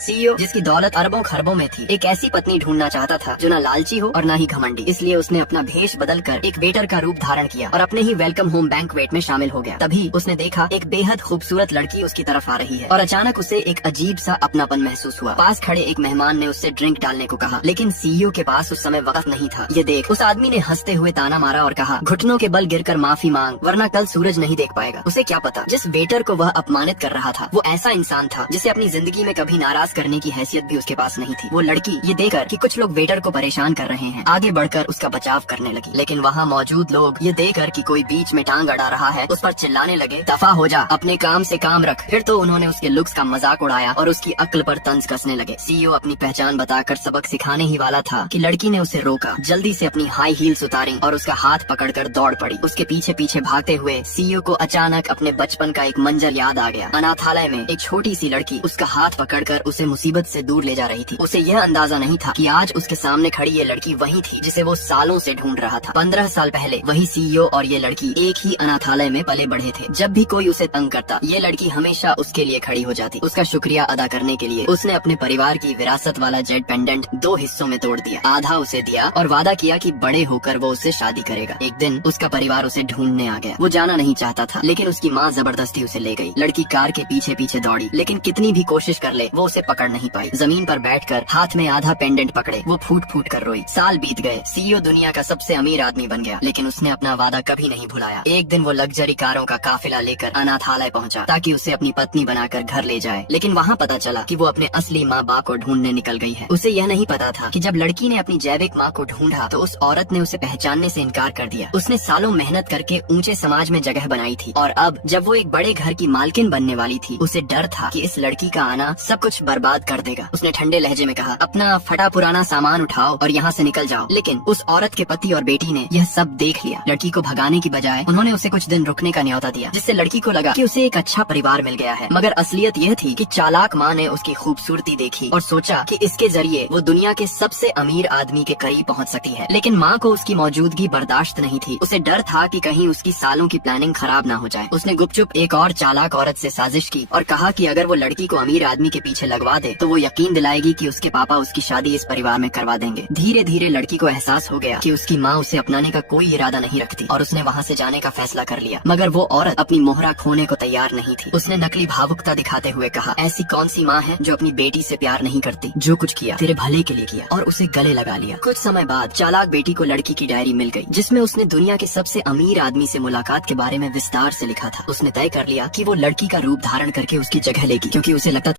CEO जिसकी दौलत अरबों खरबों में थी, एक ऐसी पत्नी ढूंढना चाहता था जो न लालची हो और न ही घमंडी। इसलिए उसने अपना भेष बदलकर एक वेटर का रूप धारण किया और अपने ही वेलकम होम बैंक्वेट में शामिल हो गया। तभी उसने देखा एक बेहद खूबसूरत लड़की उसकी तरफ आ रही है और अचानक उसे एक अजीब सा अपनापन महसूस हुआ। पास खड़े एक मेहमान ने उससे ड्रिंक डालने को कहा, लेकिन सीईओ के पास उस समय वक्त नहीं था। ये देख उस आदमी ने हंसते हुए ताना मारा और कहा, घुटनों के बल गिरकर माफी मांग, वरना कल सूरज नहीं देख पाएगा। उसे क्या पता जिस वेटर को वह अपमानित कर रहा था वो ऐसा इंसान था जिसे अपनी जिंदगी में कभी नाराज करने की हैसियत भी उसके पास नहीं थी। वो लड़की ये देखकर कि कुछ लोग वेटर को परेशान कर रहे हैं, आगे बढ़कर उसका बचाव करने लगी। लेकिन वहाँ मौजूद लोग ये देखकर कि कोई बीच में टांग अड़ा रहा है, उस पर चिल्लाने लगे, दफा हो जा, अपने काम से काम रख। फिर तो उन्होंने उसके लुक्स का मजाक उड़ाया और उसकी अक्ल पर तंज कसने लगे। सीईओ अपनी पहचान बताकर सबक सिखाने ही वाला था कि लड़की ने उसे रोका, जल्दी से अपनी हाई हील्स उतारी और उसका हाथ पकड़कर दौड़ पड़ी। उसके पीछे पीछे भागते हुए सीईओ को अचानक अपने बचपन का एक मंजर याद आ गया। अनाथालय में एक छोटी सी लड़की उसका हाथ पकड़कर उसे मुसीबत से दूर ले जा रही थी। उसे यह अंदाजा नहीं था कि आज उसके सामने खड़ी ये लड़की वही थी जिसे वो सालों से ढूंढ रहा था। 15 साल पहले वही सीईओ और ये लड़की एक ही अनाथालय में पले बढ़े थे। जब भी कोई उसे तंग करता ये लड़की हमेशा उसके लिए खड़ी हो जाती। उसका शुक्रिया अदा करने के लिए उसने अपने परिवार की विरासत वाला जेड पेंडेंट 2 हिस्सों में तोड़ दिया। आधा उसे दिया और वादा किया कि बड़े होकर वो उससे शादी करेगा। एक दिन उसका परिवार उसे ढूंढने आ गया। वो जाना नहीं चाहता था, लेकिन उसकी माँ जबरदस्ती उसे ले गई। लड़की कार के पीछे पीछे दौड़ी, लेकिन कितनी भी कोशिश कर ले वो उसे पकड़ नहीं पाई। जमीन पर बैठकर हाथ में आधा पेंडेंट पकड़े वो फूट फूट कर रोई। साल बीत गए, सीईओ दुनिया का सबसे अमीर आदमी बन गया, लेकिन उसने अपना वादा कभी नहीं भुलाया। एक दिन वो लग्जरी कारों का काफिला लेकर अनाथालय पहुंचा ताकि उसे अपनी पत्नी बनाकर घर ले जाए। लेकिन वहाँ पता चला कि वो अपने असली माँ बाप को ढूंढने निकल गई है। उसे यह नहीं पता था कि जब लड़की ने अपनी जैविक माँ को ढूंढा तो उस औरत ने उसे पहचानने से इनकार कर दिया। उसने सालों मेहनत करके ऊंचे समाज में जगह बनाई थी और अब जब वो एक बड़े घर की मालकिन बनने वाली थी, उसे डर था कि इस लड़की का आना सब कुछ बर्बाद कर देगा। उसने ठंडे लहजे में कहा, अपना फटा पुराना सामान उठाओ और यहाँ से निकल जाओ। लेकिन उस औरत के पति और बेटी ने यह सब देख लिया। लड़की को भगाने की बजाय उन्होंने उसे कुछ दिन रुकने का न्योता दिया, जिससे लड़की को लगा कि उसे एक अच्छा परिवार मिल गया है। मगर असलियत यह थी कि चालाक माँ ने उसकी खूबसूरती देखी और सोचा कि इसके जरिए वो दुनिया के सबसे अमीर आदमी के करीब पहुँच सकती है। लेकिन माँ को उसकी मौजूदगी बर्दाश्त नहीं थी। उसे डर था कि कहीं उसकी सालों की प्लानिंग खराब ना हो जाए। उसने गुपचुप एक और चालाक औरत से साजिश की और कहा कि अगर वो लड़की को अमीर आदमी के पीछे लगवा दे तो वो यकीन दिलाएगी कि उसके पापा उसकी शादी इस परिवार में करवा देंगे। धीरे धीरे लड़की को एहसास हो गया कि उसकी माँ उसे अपनाने का कोई इरादा नहीं रखती और उसने वहाँ से जाने का फैसला कर लिया। मगर वो औरत अपनी मोहरा खोने को तैयार नहीं थी। उसने नकली भावुकता दिखाते हुए कहा, ऐसी कौन सी माँ है जो अपनी बेटी से प्यार नहीं करती? जो कुछ किया तेरे भले के लिए किया, और उसे गले लगा लिया। कुछ समय बाद चालाक बेटी को लड़की की डायरी मिल गई, जिसमें उसने दुनिया के सबसे अमीर आदमी से मुलाकात के बारे में विस्तार से लिखा था। उसने तय कर लिया कि वो लड़की का रूप धारण करके उसकी जगह लेगी, क्योंकि उसे लगता